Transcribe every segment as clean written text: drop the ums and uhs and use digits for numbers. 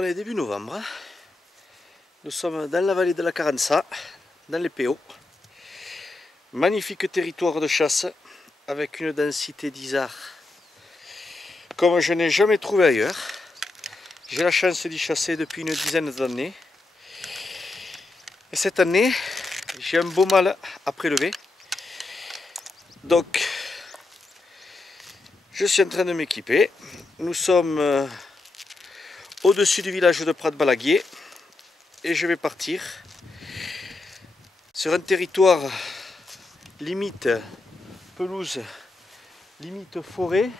On est début novembre, nous sommes dans la vallée de la Carença, dans les PO. Magnifique territoire de chasse avec une densité d'isards comme je n'ai jamais trouvé ailleurs. J'ai la chance d'y chasser depuis une dizaine d'années. Et cette année, j'ai un beau mâle à prélever. Donc, je suis en train de m'équiper. Nous sommes au-dessus du village de Prat-Balaguier et je vais partir sur un territoire limite pelouse, limite forêt,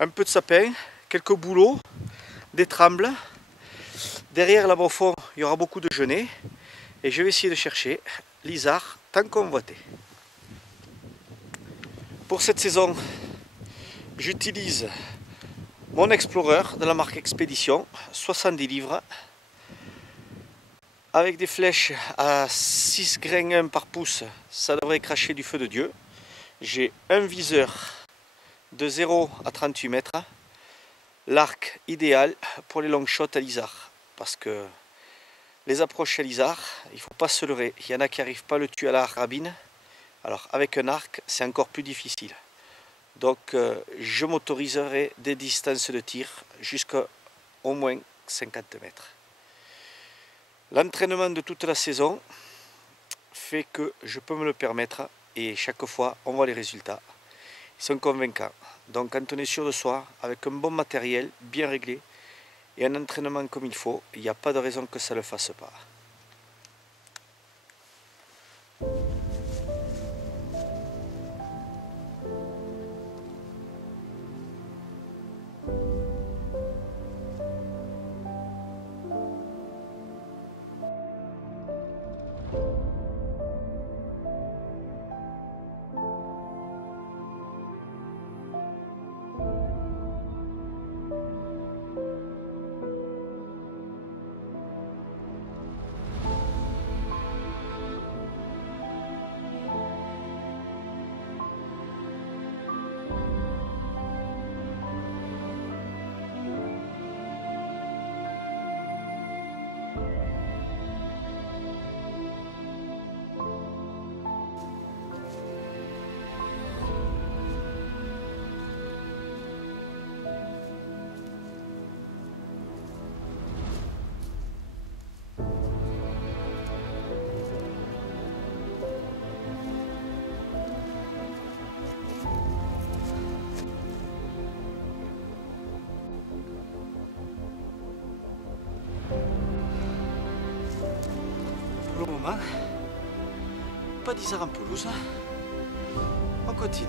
un peu de sapin, quelques bouleaux, des trembles. Derrière là-bas au fond, il y aura beaucoup de genêts et je vais essayer de chercher l'isard tant convoité. Pour cette saison, j'utilise mon Explorer de la marque Expédition, 70 livres, avec des flèches à 6 grains 1 par pouce, ça devrait cracher du feu de Dieu. J'ai un viseur de 0 à 38 mètres, l'arc idéal pour les long shots à l'isard, parce que les approches à l'isard, il ne faut pas se leurrer, il y en a qui n'arrivent pas à le tuer à la carabine, alors avec un arc c'est encore plus difficile. Donc je m'autoriserai des distances de tir jusqu'à au moins 50 mètres. L'entraînement de toute la saison fait que je peux me le permettre et chaque fois on voit les résultats. Ils sont convaincants. Donc quand on est sûr de soi, avec un bon matériel bien réglé et un entraînement comme il faut, il n'y a pas de raison que ça ne le fasse pas. Pour le moment, pas d'isard en pelouse, on continue.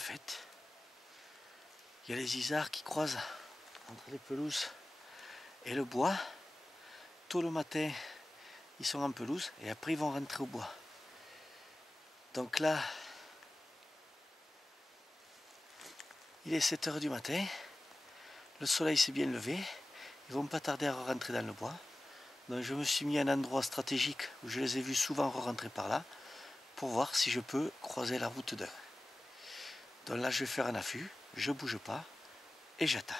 fait. Il y a les isards qui croisent entre les pelouses et le bois. Tôt le matin, ils sont en pelouse et après ils vont rentrer au bois. Donc là, il est 7 h du matin, le soleil s'est bien levé, ils vont pas tarder à rentrer dans le bois. Donc je me suis mis à un endroit stratégique où je les ai vus souvent rentrer par là, pour voir si je peux croiser la route d'eux. Donc là je vais faire un affût, je bouge pas et j'attends.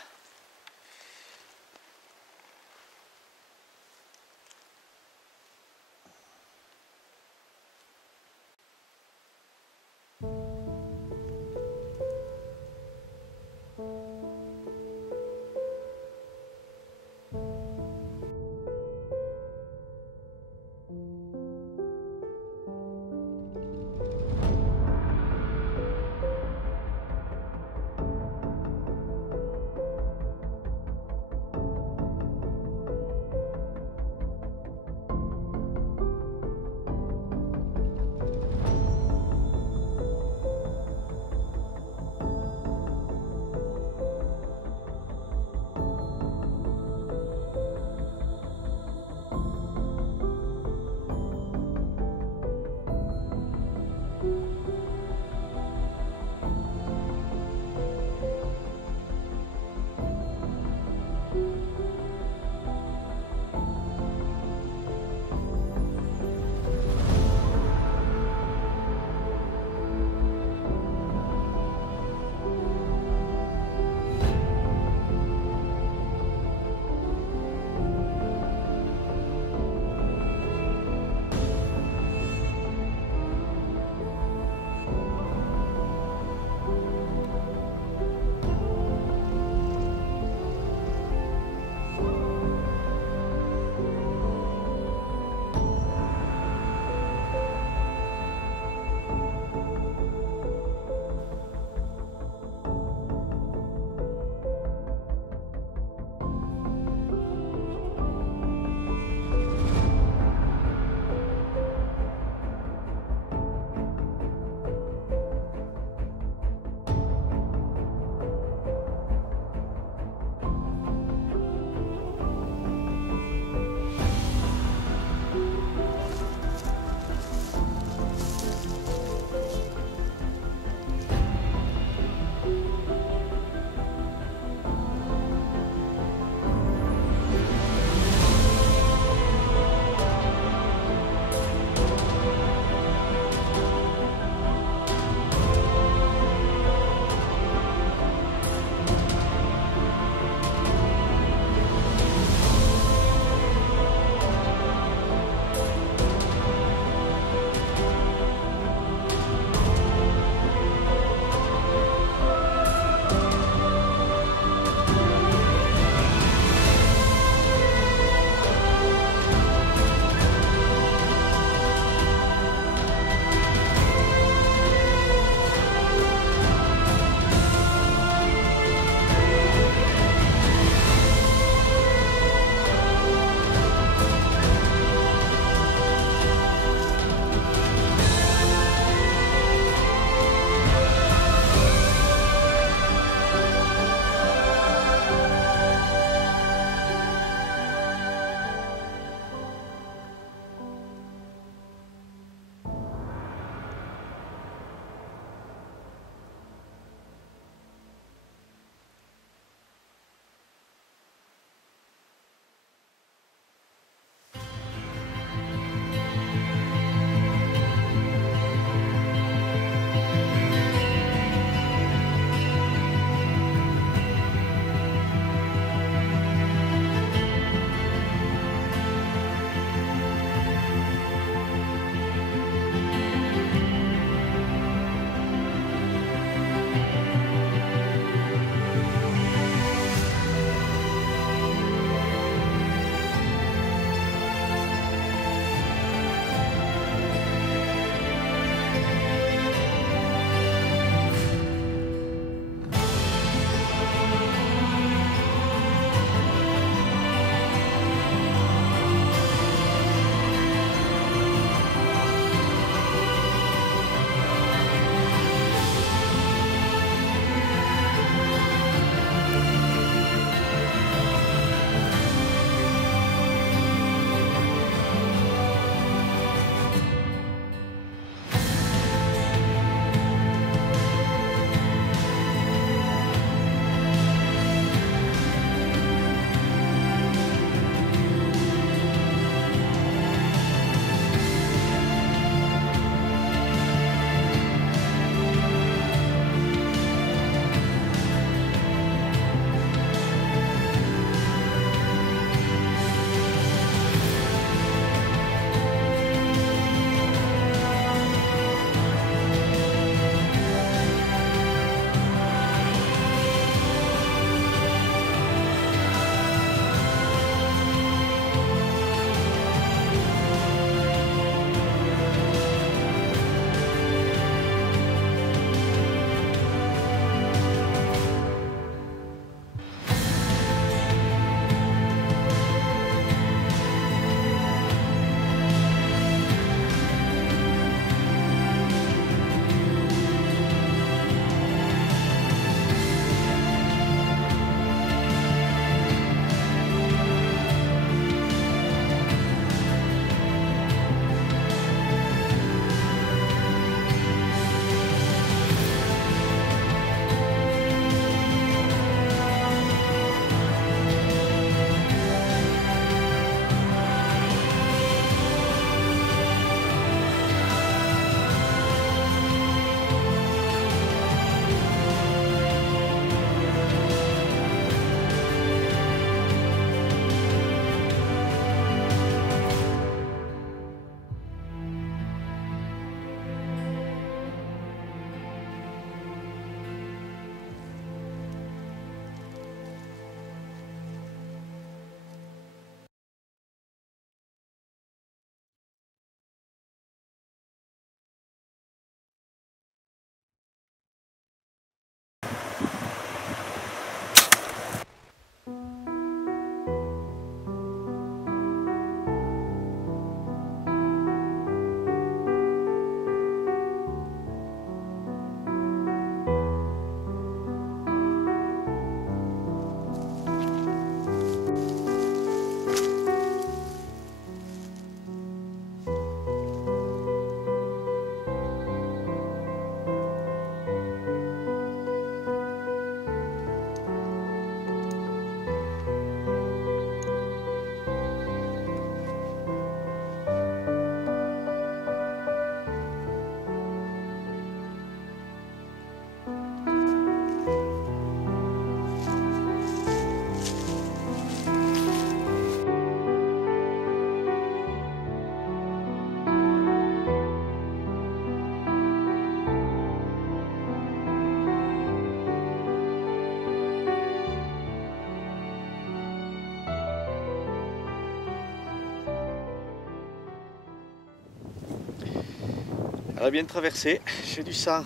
Elle a bien traversé. J'ai du sang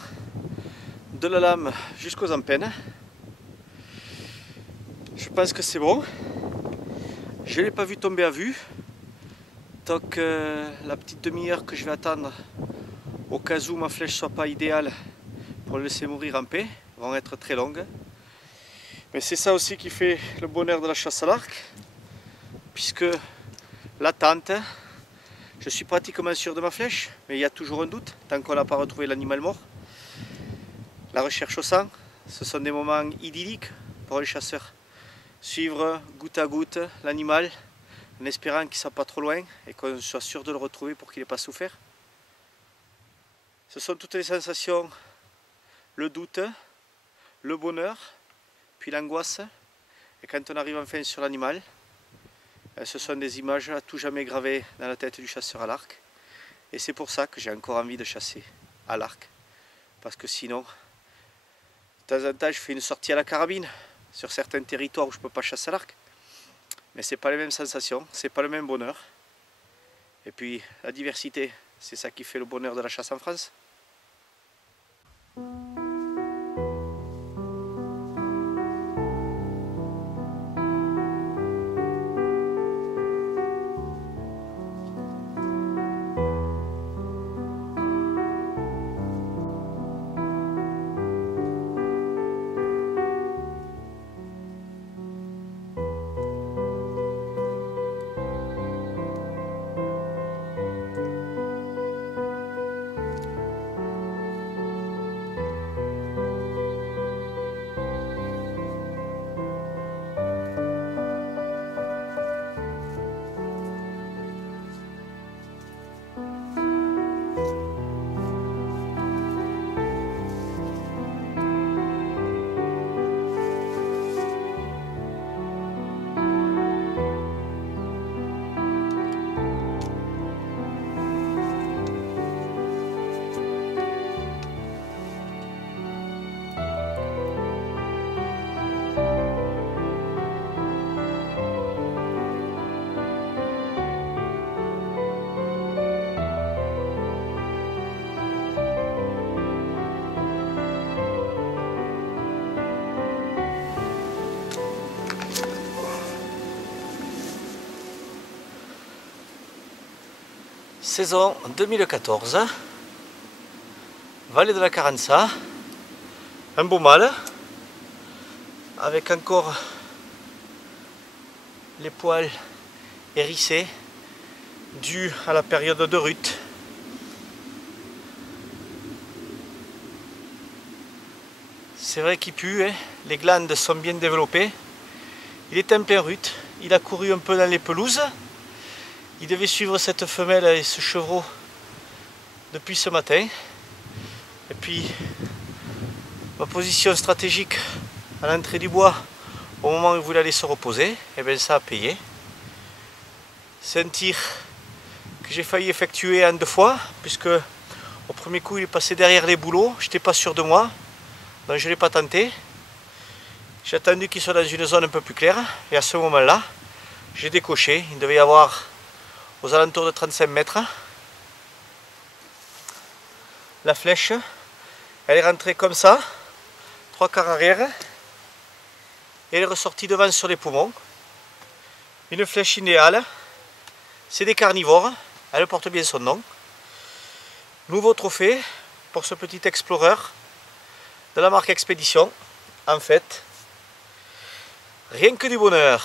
de la lame jusqu'aux empennes. Je pense que c'est bon. Je ne l'ai pas vu tomber à vue. Donc la petite demi-heure que je vais attendre au cas où ma flèche soit pas idéale pour le laisser mourir en paix vont être très longues. Mais c'est ça aussi qui fait le bonheur de la chasse à l'arc, puisque l'attente, je suis pratiquement sûr de ma flèche, mais il y a toujours un doute tant qu'on n'a pas retrouvé l'animal mort. La recherche au sang, ce sont des moments idylliques pour les chasseurs. Suivre goutte à goutte l'animal en espérant qu'il ne soit pas trop loin et qu'on soit sûr de le retrouver pour qu'il n'ait pas souffert. Ce sont toutes les sensations, le doute, le bonheur, puis l'angoisse. Et quand on arrive enfin sur l'animal, ce sont des images à tout jamais gravées dans la tête du chasseur à l'arc. Et c'est pour ça que j'ai encore envie de chasser à l'arc. Parce que sinon, de temps en temps, je fais une sortie à la carabine sur certains territoires où je ne peux pas chasser à l'arc. Mais ce n'est pas les mêmes sensations, ce n'est pas le même bonheur. Et puis la diversité, c'est ça qui fait le bonheur de la chasse en France. Saison 2014, vallée de la Carença, un beau mâle, avec encore les poils hérissés, dus à la période de rut. C'est vrai qu'il pue, hein. Les glandes sont bien développées. Il est en plein rut, il a couru un peu dans les pelouses. Il devait suivre cette femelle et ce chevreau depuis ce matin. Et puis ma position stratégique à l'entrée du bois au moment où il voulait aller se reposer, et bien ça a payé. C'est un tir que j'ai failli effectuer en 2 fois, puisque au premier coup il est passé derrière les bouleaux, je n'étais pas sûr de moi, donc je ne l'ai pas tenté. J'ai attendu qu'il soit dans une zone un peu plus claire, et à ce moment-là, j'ai décoché. Il devait y avoir aux alentours de 35 mètres. La flèche, elle est rentrée comme ça, 3/4 arrière, et elle est ressortie devant sur les poumons. Une flèche idéale, c'est des carnivores, elle porte bien son nom. Nouveau trophée pour ce petit explorer de la marque Expédition. En fait, rien que du bonheur.